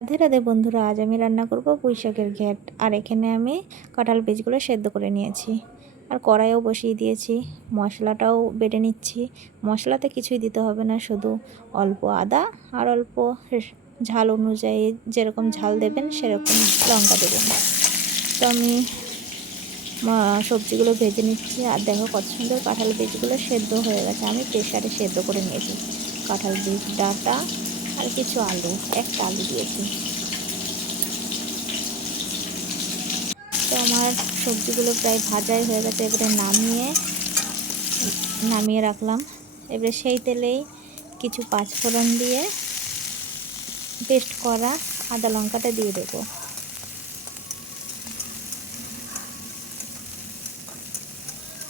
রাধে রাধে বন্ধুরা, আজ আমি রান্না করব পুঁই শাকের ঘ্যাট। আর এখানে আমি কাঁঠাল বীজগুলো সেদ্ধ করে নিয়েছি। আর কড়াইও বসিয়ে দিয়েছি, মশলাটাও বেটে নিচ্ছি। মশলাতে কিছুই দিতে হবে না, শুধু অল্প আদা আর অল্প ঝাল অনুযায়ী যেরকম ঝাল দেবেন, সেরকম লঙ্কা দেবেন। তো আমি সবজিগুলো ভেজে নিচ্ছি। আর দেখো কত সুন্দর কাঁঠাল বীজগুলো সেদ্ধ হয়ে গেছে। আমি প্রেশারে সেদ্ধ করে নিয়েছি। কাঁঠাল বীজ, ডাটা আর কিছু আলু, একটা আলু দিয়েছি। তো আমার সবজিগুলো প্রায় ভাজাই হয়ে গেছে, এবারে নামিয়ে নামিয়ে রাখলাম। এবারে সেই তেলেই কিছু পাঁচফোড়ন দিয়ে পেস্ট করা আদা লঙ্কাটা দিয়ে দেবো।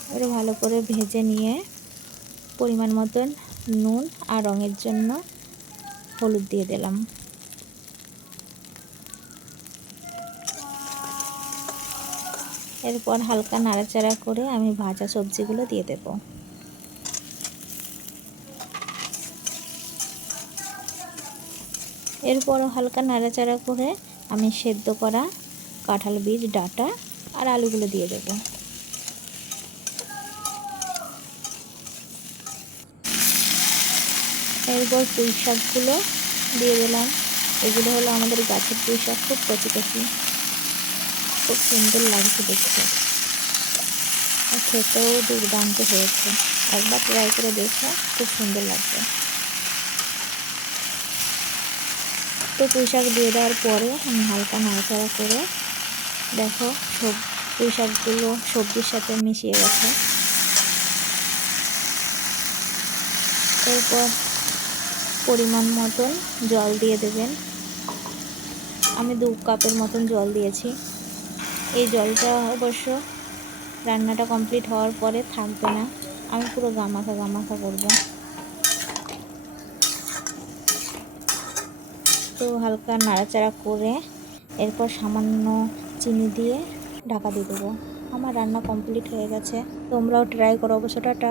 এবারে ভালো করে ভেজে নিয়ে পরিমাণ মতন নুন আর রঙের জন্য হলুদ দিয়ে দিলাম। এরপর হালকা নাড়াচাড়া করে আমি ভাজা সবজিগুলো দিয়ে দেব। এরপর হালকা নাড়াচাড়া করে আমি সেদ্ধ করা কাঁঠাল বীজ, ডাটা আর আলুগুলো দিয়ে দেবো। এরপর পুঁই শাকগুলো দিয়ে দিলাম। এগুলো হলো আমাদের গাছের পুঁই শাক, খুব কচি কচি খুব সুন্দর লাগছে দেখতে। খেতেও দুর্দান্ত হয়েছে। একবার ট্রাই করে দেখো, খুব সুন্দর লাগবে তো পুঁই শাক দিয়ে দেওয়ার পরে আমি হালকা নাড়াচাড়া করে দেখো সব, পুঁই শাকগুলো সবজির সাথে মিশিয়ে গেছে। এরপর পরিমাণ মতন জল দিয়ে দেবেন। আমি দু কাপের মতন জল দিয়েছি। এই জলটা অবশ্য রান্নাটা কমপ্লিট হওয়ার পরে থাকবে না। আমি পুরো গামাখা গামাখা করব। তো হালকা নাড়াচাড়া করে এরপর সামান্য চিনি দিয়ে ঢাকা দিয়ে দেবো। আমার রান্না কমপ্লিট হয়ে গেছে। তোমরাও ট্রাই করো। অবশ্য টাটা।